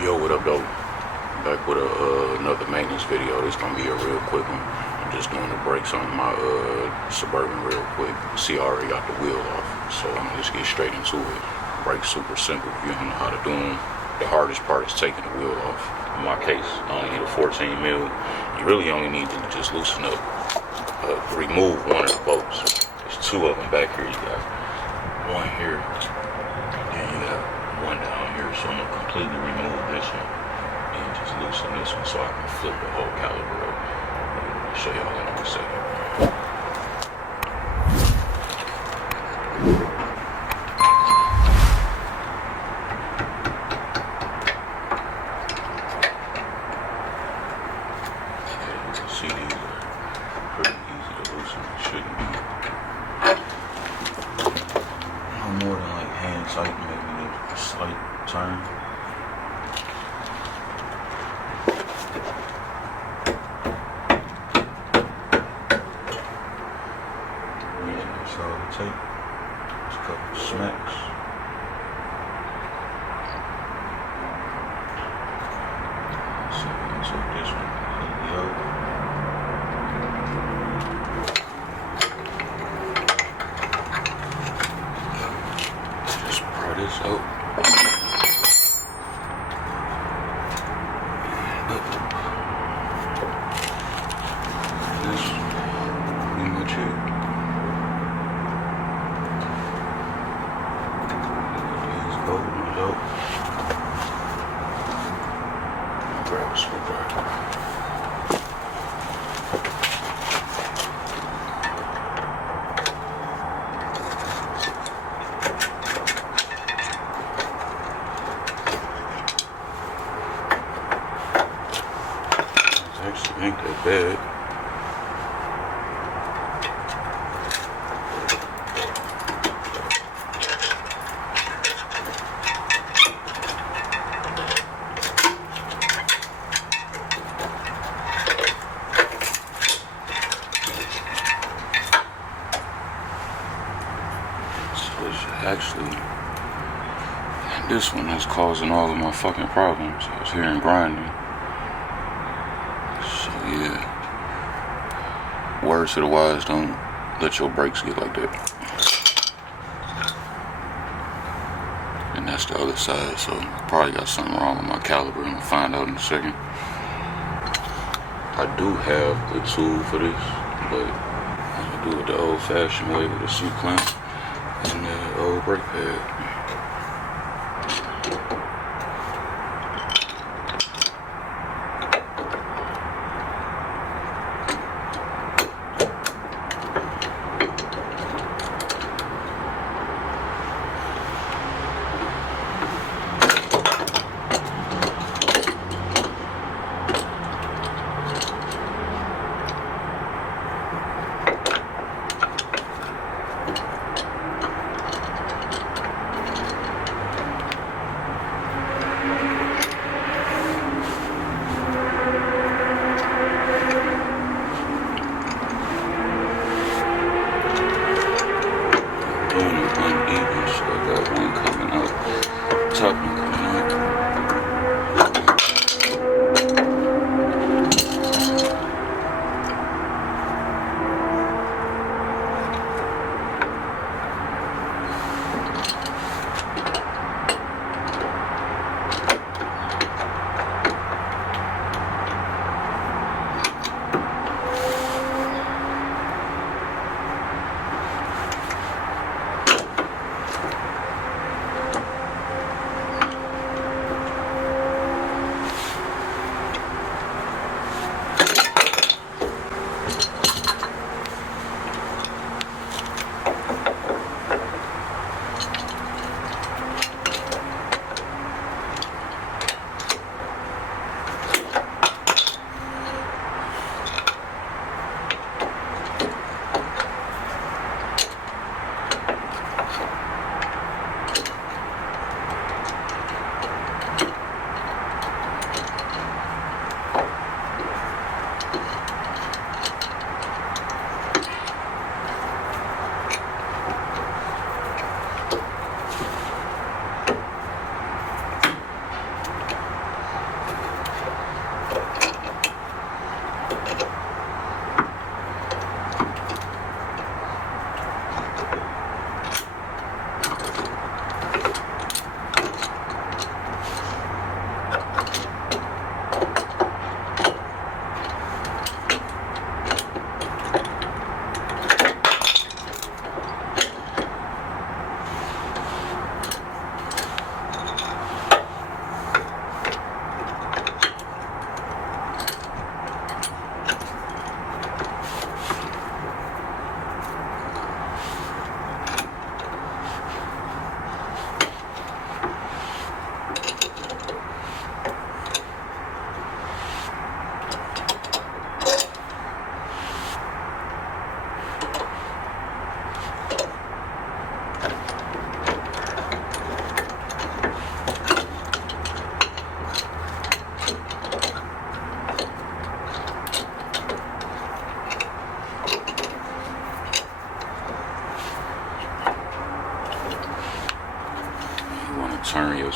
Yo, what up, though? Back with another maintenance video. This gonna be a real quick one. I'm just doing the brakes on my Suburban real quick. See, I already got the wheel off, so I'm gonna just get straight into it. Brakes super simple if you don't know how to do them. The hardest part is taking the wheel off. In my case, I only need a 14 mil. You really only need to just loosen up, remove one of the bolts. There's two of them back here. You got one here, and you got one down here. So I'm gonna completely remove this one and just loosen this one so I can flip the whole caliper up. I'll show y'all that in a second. See, these are pretty easy to loosen. It shouldn't be no more than like hand tight, maybe a slight turn. Yeah, that's all it takes. Just a couple smacks. So we can take this one completely out. This out. That's pretty much it. These open it up. Grab a screwdriver. Actually ain't that bad. So it's actually this one that's causing all of my fucking problems. I was hearing grinding. So yeah, words to the wise, don't let your brakes get like that. And that's the other side, so I probably got something wrong with my caliper. I'm gonna find out in a second. I do have the tool for this, but I'm gonna do it the old fashioned way with a C-clamp and the old brake pad.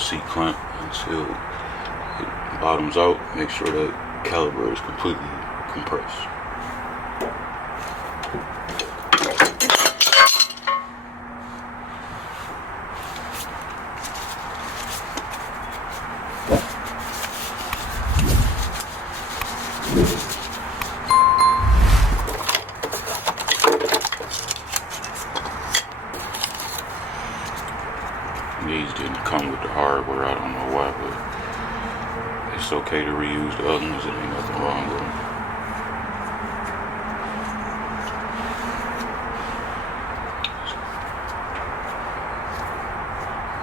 C-clamp until it bottoms out. Make sure that caliper is completely compressed. These didn't come with the hardware, I don't know why, but it's okay to reuse the other ones, it ain't nothing wrong with them.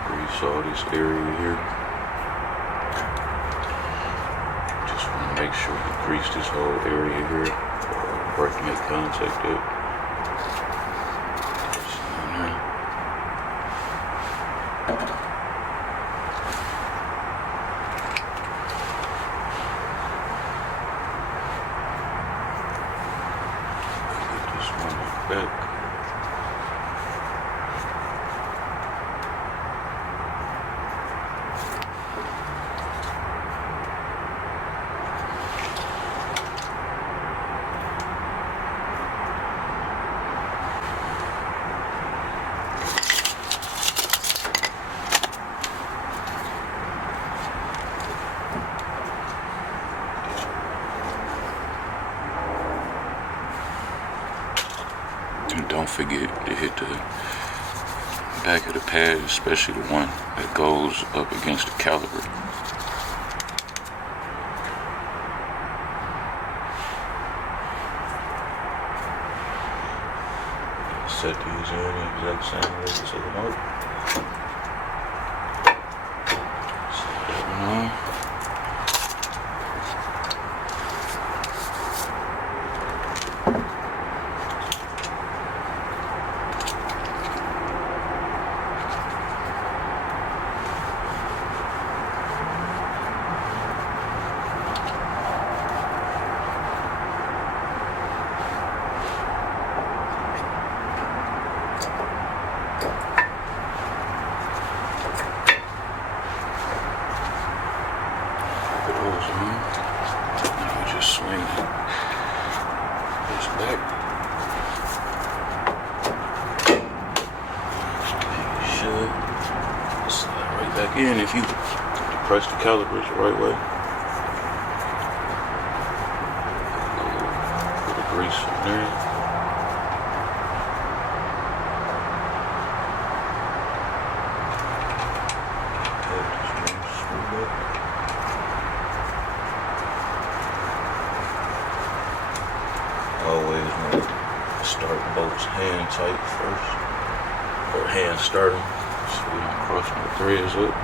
Grease all this area here. Just want to make sure you grease this whole area here before the brake make contact up. Back. And don't forget to hit the back of the pad, especially the one that goes up against the caliper. Set these in the exact same way to them out. Set that one on. Now we just swing this back. You should slide right back in if you press the calipers the right way. Put the grease in there. Always want to start bolts hand tight first, or hand start them, so we don't cross my threads up.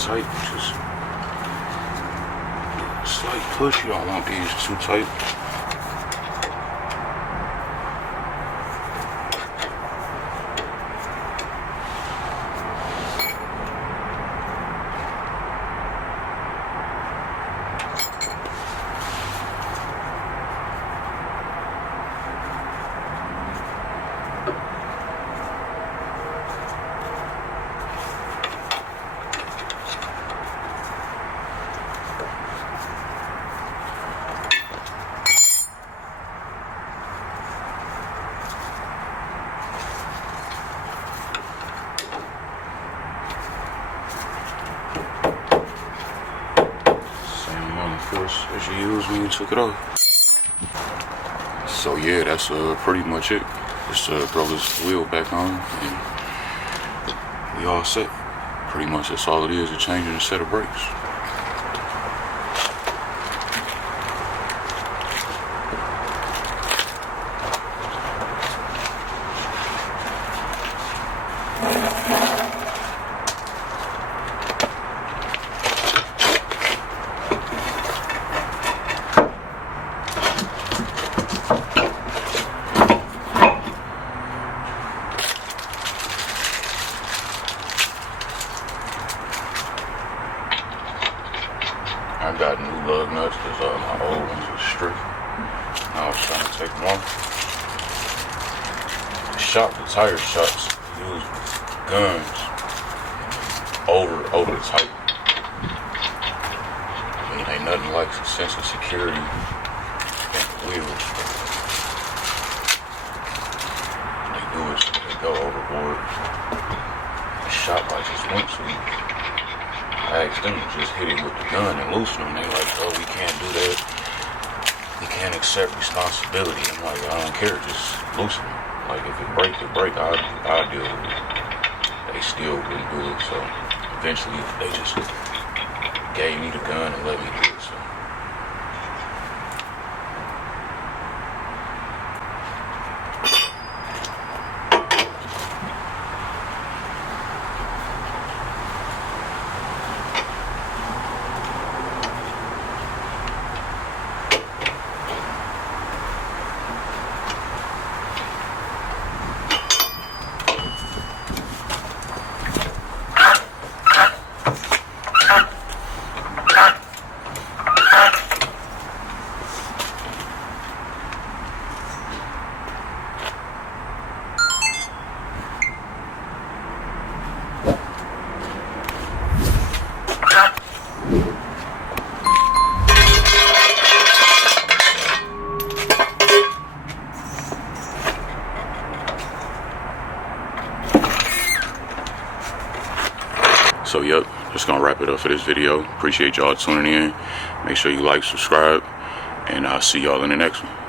Tight, just slight push. You don't want these too tight. as you used when you took it off. So yeah, that's pretty much it. Just throw this wheel back on and we all set. Pretty much that's all it is, changing a set of brakes. I got new lug nuts because my old ones were strict. I was trying to take them off. The tire shops use guns over the type. I mean, ain't nothing like a sense of security in the wheels. They do it so they go overboard. The shop I just went to, I asked them to just hit it with the gun and loosen them. They like, oh, we can't do that. We can't accept responsibility. I'm like, I don't care, just loosen them. Like, if it break, I'll deal with it. They still wouldn't do it, so eventually they just gave me the gun and let me do it, so. So yep, just gonna wrap it up for this video. Appreciate y'all tuning in. Make sure you like, subscribe, and I'll see y'all in the next one.